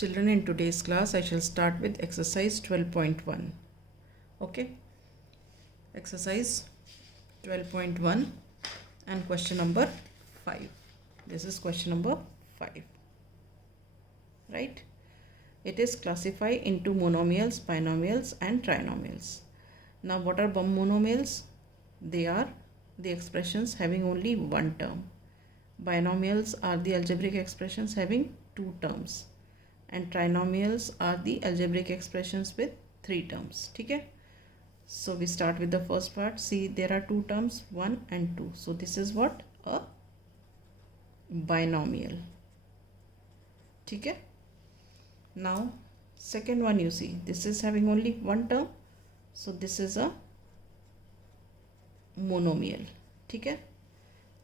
Children, in today's class I shall start with exercise 12.1. Okay, exercise 12.1 and question number 5. This is question number 5, right? It is classify into monomials, binomials and trinomials. Now what are monomials? They are the expressions having only one term. Binomials are the algebraic expressions having two terms. And trinomials are the algebraic expressions with three terms. Okay, so we start with the first part. See, there are two terms, 1 and 2. So this is what? A binomial. Okay, now second one, you see, this is having only one term, so this is a monomial. Okay,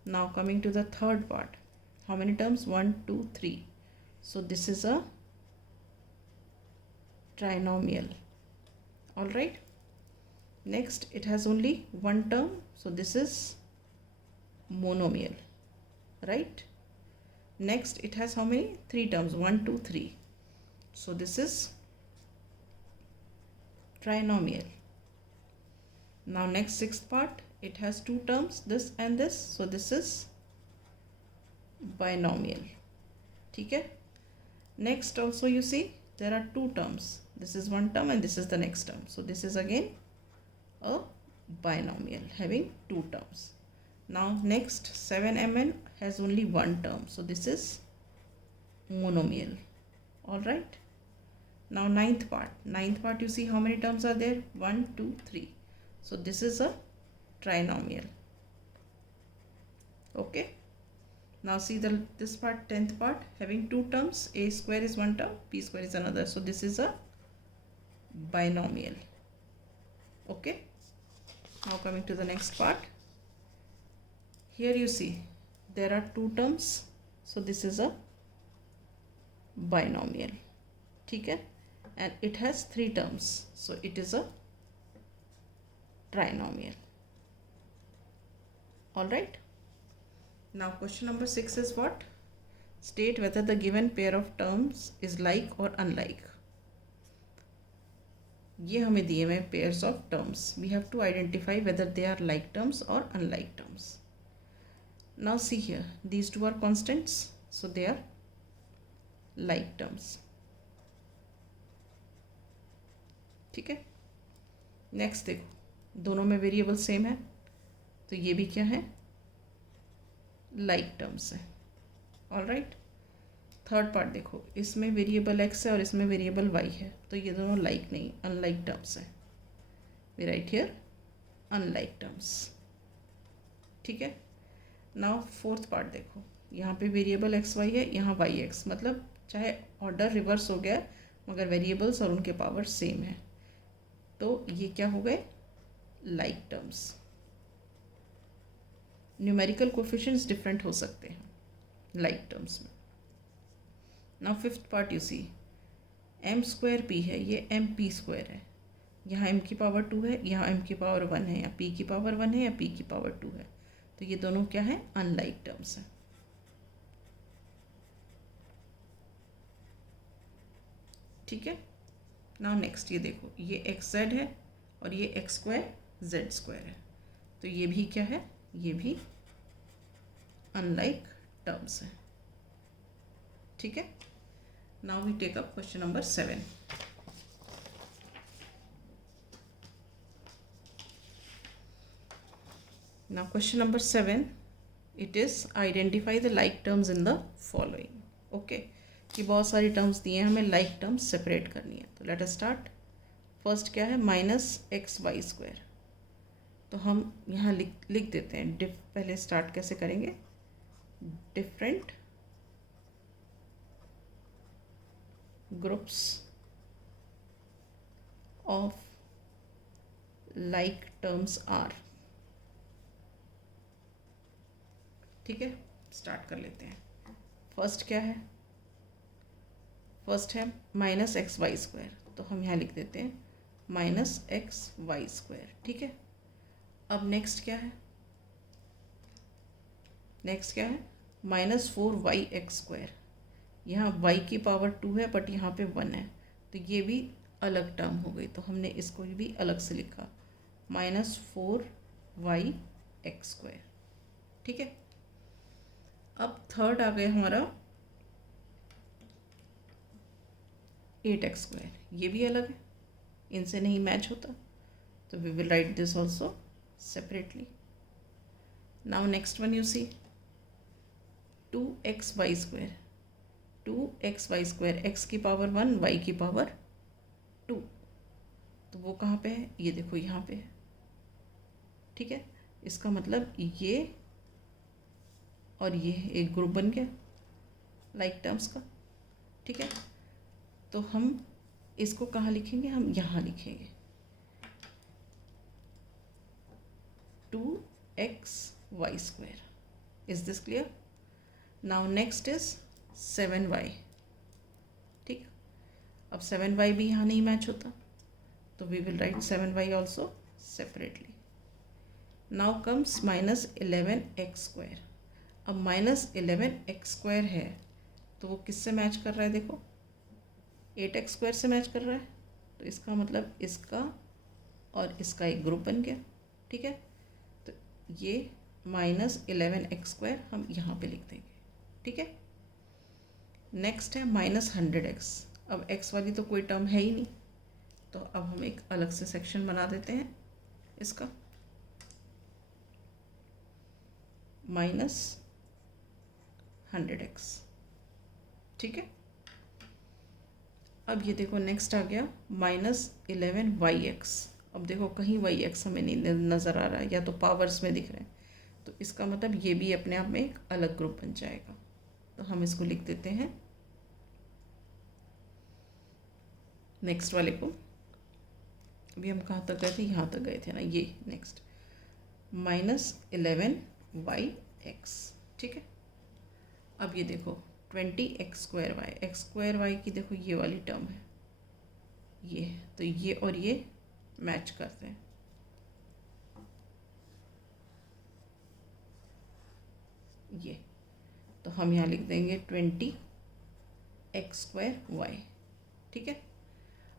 now coming to the third part, how many terms? 1, 2, 3. So this is a trinomial. All right, next it has only one term, so this is monomial, right? Next it has how many? Three terms, 1, 2, 3. So this is trinomial. Now next sixth part, it has two terms, this and this, so this is binomial. Okay, next also you see there are two terms, this is one term and this is the next term, so this is again a binomial having two terms. Now next 7mn has only one term, so this is monomial. All right, now ninth part you see how many terms are there? 1, 2, 3. So this is a trinomial. Okay, now see this part, 10th part, having two terms, a square is one term, b square is another, so this is a binomial. Okay, now coming to the next part, here you see there are two terms, so this is a binomial. Okay, and it has three terms, so it is a trinomial. All right, now question number 6 is what? State whether the given pair of terms is like or unlike. ये हमें दिए हुए pairs of terms. We have to identify whether they are like terms or unlike terms. Now see here, these two are constants, so they are like terms. ठीक है, next देखो दोनों में variable same है, तो ये भी क्या है? लाइक टर्म्स है. ऑल राइट, थर्ड पार्ट देखो, इसमें वेरिएबल एक्स है और इसमें वेरिएबल वाई है, तो ये दोनों लाइक नहीं, अनलाइक टर्म्स है. We write here unlike terms. ठीक है, नाउ फोर्थ पार्ट देखो, यहाँ पे वेरिएबल एक्स वाई है, यहाँ वाई एक्स, मतलब चाहे ऑर्डर रिवर्स हो गया मगर वेरिएबल्स और उनके पावर सेम है, तो ये क्या हो गए? Like terms. Numerical coefficients different हो सकते हैं लाइक टर्म्स में. Now fifth part you see, M square P है, ये एम पी स्क्वायर है, यहाँ एम की पावर 2 है, यहाँ एम की पावर 1 है, या पी की पावर 1 है या पी की पावर 2 है, तो ये दोनों क्या है? अनलाइक टर्म्स हैं. ठीक है, नाउ नेक्स्ट ये देखो, ये एक्स जेड है और ये एक्स स्क्वायर जेड स्क्वायर है, तो ये भी क्या है? ये भी अनलाइक टर्म्स है. ठीक है, now we take up question number 7. Now question number 7, it is identify the like terms in the following. Okay, कि बहुत सारी टर्म्स दिए हैं, हमें लाइक टर्म्स सेपरेट करनी है. तो लेट अस स्टार्ट. फर्स्ट क्या है? Minus x y square. तो हम यहाँ लिख देते हैं. पहले स्टार्ट कैसे करेंगे? Different groups of like terms are. ठीक है, स्टार्ट कर लेते हैं. फर्स्ट क्या है? फर्स्ट है माइनस एक्स वाई स्क्वायर, तो हम यहाँ लिख देते हैं माइनस एक्स वाई स्क्वायर. ठीक है, अब नेक्स्ट क्या है? नेक्स्ट क्या है? -4y x square. यहाँ y की पावर 2 है बट यहाँ पे 1 है, तो ये भी अलग टर्म हो गई, तो हमने इसको भी अलग से लिखा -4y(x²). ठीक है। अब थर्ड आ गया हमारा 8x², ये भी अलग है, इनसे नहीं मैच होता, तो we will write this also separately. Now next one you see 2xy², 2xy², x की पावर 1 y की पावर 2, तो वो कहाँ पे है, ये देखो यहाँ पे है। ठीक है, इसका मतलब ये और ये एक ग्रुप बन गया लाइक टर्म्स का। ठीक है, तो हम इसको कहाँ लिखेंगे, हम यहाँ लिखेंगे 2xy²। Is this clear? Now next is 7y। ठीक, अब 7y भी यहाँ नहीं मैच होता, तो we will write 7y also separately. Now comes -11x²। अब -11x² है, तो वो किससे मैच कर रहा है, देखो 8x² से मैच कर रहा है, तो इसका मतलब इसका और इसका एक ग्रुप बन गया। ठीक है, तो ये -11x² हम यहाँ पे लिख देंगे। ठीक है, नेक्स्ट है -100x। अब x वाली तो कोई टर्म है ही नहीं, तो अब हम एक अलग से सेक्शन बना देते हैं इसका -100x। ठीक है, अब ये देखो नेक्स्ट आ गया -11yx। अब देखो कहीं yx हमें नहीं नज़र आ रहा है, या तो पावर्स में दिख रहे हैं, तो इसका मतलब ये भी अपने आप में एक अलग ग्रुप बन जाएगा, तो हम इसको लिख देते हैं नेक्स्ट वाले को। अभी हम कहाँ तक गए थे, यहाँ तक गए थे ना, ये नेक्स्ट -11yx। ठीक है, अब ये देखो 20x²y, x²y की देखो ये वाली टर्म है ये, तो ये और ये मैच करते हैं। ये तो हम यहाँ लिख देंगे 20x²y। ठीक है,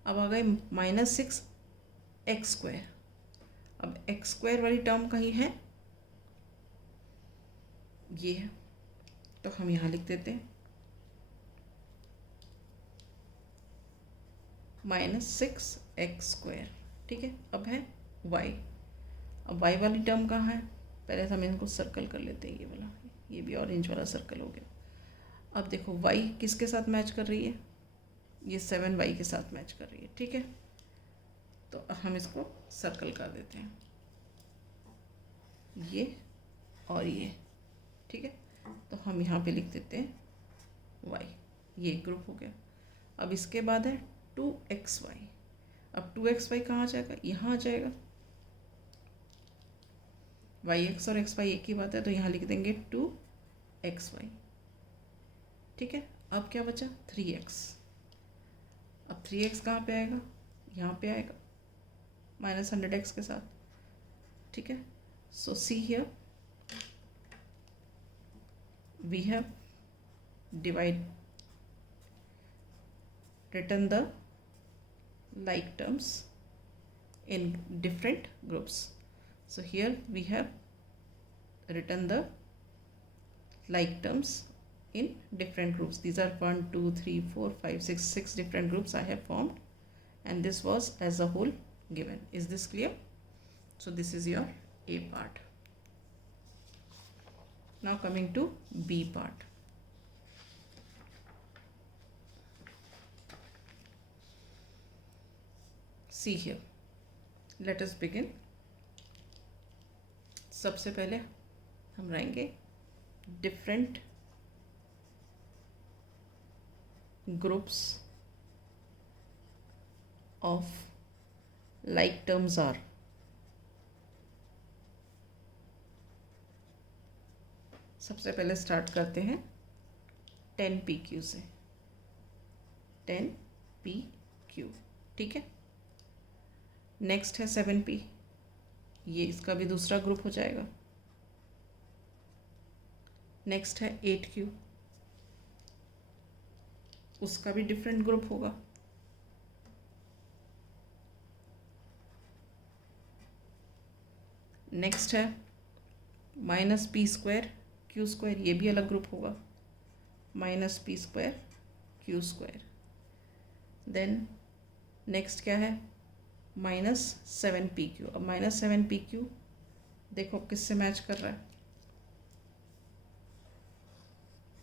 अब आ गए -6x²। अब x² वाली टर्म कहीं है, ये है, तो हम यहाँ लिख देते हैं -6x²। ठीक है, अब है y। अब y वाली टर्म कहाँ है, पहले हम इनको सर्कल कर लेते हैं, ये वाला, ये भी ऑरेंज वाला सर्कल हो गया। अब देखो y किसके साथ मैच कर रही है, ये 7y के साथ मैच कर रही है। ठीक है, तो हम इसको सर्कल कर देते हैं, ये और ये। ठीक है, तो हम यहाँ पे लिख देते हैं y, ये ग्रुप हो गया। अब इसके बाद है 2xy। अब 2xy कहाँ आ जाएगा, यहाँ आ जाएगा, yx और xy एक ही बात है, तो यहाँ लिख देंगे 2xy। ठीक है, अब क्या बचा 3x। अब 3x कहाँ पे आएगा, यहाँ पे आएगा -100x के साथ। ठीक है, so see here we have written the like terms in different groups. So here we have written the like terms in different groups. These are 1 2 3 4 5 6 different groups I have formed, and this was as a whole given. Is this clear? So this is your A part. Now coming to B part. See here, let us begin. सबसे पहले हम रहेंगे different groups of like terms are. सबसे पहले start करते हैं 10pq से, 10pq। ठीक है, नेक्स्ट है 7p, ये इसका भी दूसरा ग्रुप हो जाएगा। नेक्स्ट है 8q, उसका भी डिफरेंट ग्रुप होगा। नेक्स्ट है minus P square Q square, ये भी अलग ग्रुप होगा, minus P square Q square. Then next क्या है, माइनस 7pq। अब माइनस 7pq देखो किससे मैच कर रहा है,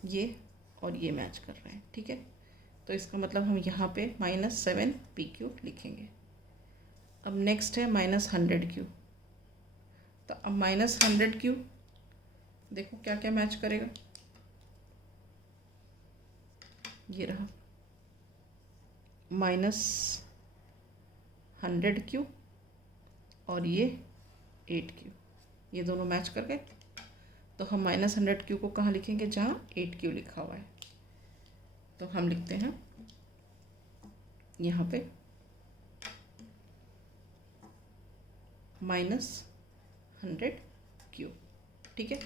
ये और ये मैच कर रहे हैं, ठीक है। तो इसका मतलब हम यहाँ पे माइनस 7pq लिखेंगे। अब नेक्स्ट है माइनस 100q। तो अब माइनस 100q देखो क्या क्या मैच करेगा, ये रहा माइनस 100q और ये 8q, ये दोनों मैच कर गए। तो हम माइनस 100q को कहाँ लिखेंगे, जहाँ 8q लिखा हुआ है। तो हम लिखते हैं यहाँ पे माइनस 100q, ठीक है।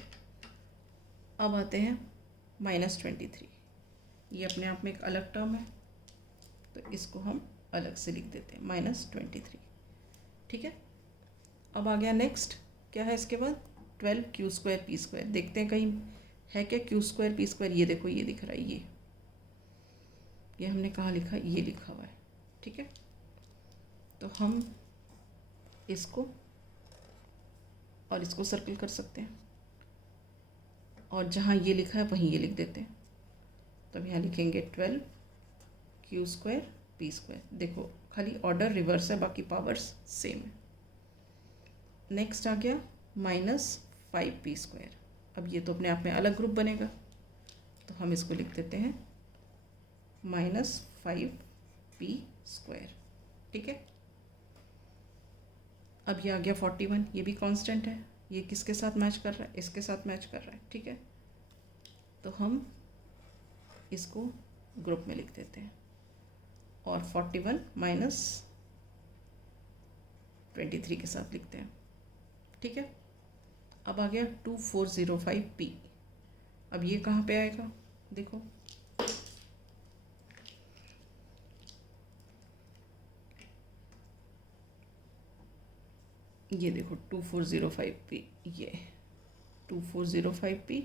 अब आते हैं माइनस 23, ये अपने आप में एक अलग टर्म है, तो इसको हम अलग से लिख देते हैं माइनस 23, ठीक है। अब आ गया नेक्स्ट, क्या है इसके बाद 12q स्क्वायर पी स्क्वायर। देखते हैं कहीं है क्या q स्क्वायर पी स्क्वायर, ये देखो ये दिख रहा है, ये हमने कहाँ लिखा, ये लिखा हुआ है, ठीक है। तो हम इसको और इसको सर्कल कर सकते हैं, और जहाँ ये लिखा है वहीं ये लिख देते हैं। तो अब यहाँ लिखेंगे 12q स्क्वायर पी स्क्वायर। देखो खाली ऑर्डर रिवर्स है, बाकी पावर्स सेम है। नेक्स्ट आ गया माइनस 5p स्क्वायर। अब ये तो अपने आप में अलग ग्रुप बनेगा, तो हम इसको लिख देते हैं माइनस 5p स्क्वायर, ठीक है। अब ये आ गया 41, ये भी कांस्टेंट है, ये किसके साथ मैच कर रहा है, इसके साथ मैच कर रहा है, ठीक है। तो हम इसको ग्रुप में लिख देते हैं, और 41 माइनस 23 के साथ लिखते हैं, ठीक है। अब आ गया 2405p। अब ये कहाँ पे आएगा, देखो ये देखो 2405p, ये 2405p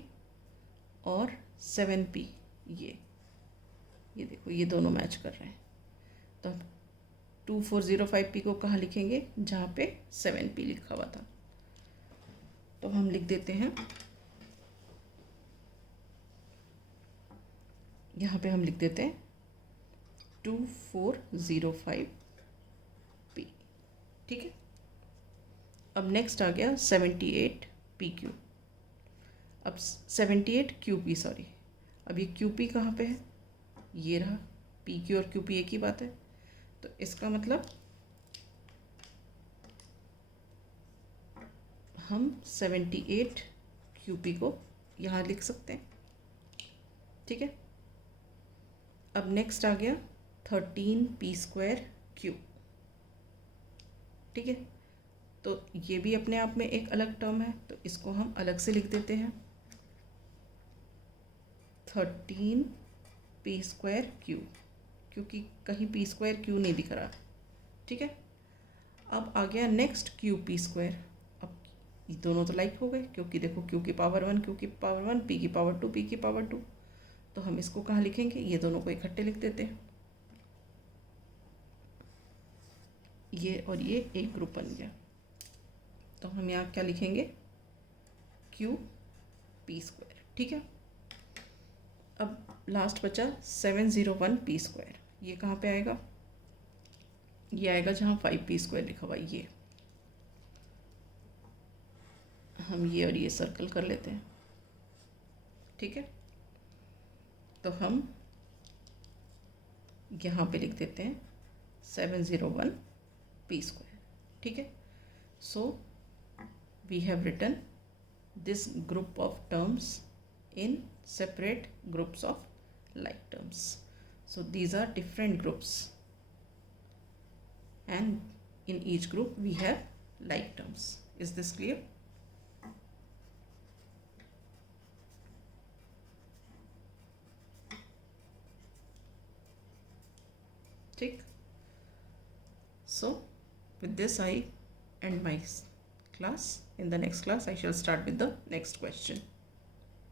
और 7p, ये देखो ये दोनों मैच कर रहे हैं। तो 2405p को कहाँ लिखेंगे, जहाँ पे 7p लिखा हुआ था। तो हम लिख देते हैं, यहाँ पे हम लिख देते हैं 2405p, ठीक है। अब नेक्स्ट आ गया 78pq। अब 78qp, सॉरी, अब ये qp कहाँ पे है, ये रहा, pq और qp एक ही बात है। तो इसका मतलब हम 78qp को यहाँ लिख सकते हैं, ठीक है। अब नेक्स्ट आ गया 13p स्क्वायर q, ठीक है। तो ये भी अपने आप में एक अलग टर्म है, तो इसको हम अलग से लिख देते हैं 13p स्क्वायर q, क्योंकि कहीं p स्क्वायर q नहीं दिख रहा, ठीक है। अब आ गया नेक्स्ट qp स्क्वायर। अब ये दोनों तो लाइक हो गए, क्योंकि देखो q की पावर 1, q की पावर 1, p की पावर 2, p की पावर 2। तो हम इसको कहाँ लिखेंगे, ये दोनों को इकट्ठे लिख देते हैं, ये और ये एक ग्रुप बन गया। तो हम यहाँ क्या लिखेंगे, qp स्क्वायर, ठीक है। अब लास्ट बचा 701p स्क्वायर, ये कहाँ पे आएगा, ये आएगा जहाँ 5p स्क्वायर लिखा हुआ, ये हम ये और ये सर्कल कर लेते हैं, ठीक है। तो हम यहाँ पे लिख देते हैं 701p स्क्वायर, ठीक है। सो we have written this group of terms in separate groups of like terms. So these are different groups, and in each group we have like terms. Is this clear? ठीक. So with this I end my class. In the next class I shall start with the next question.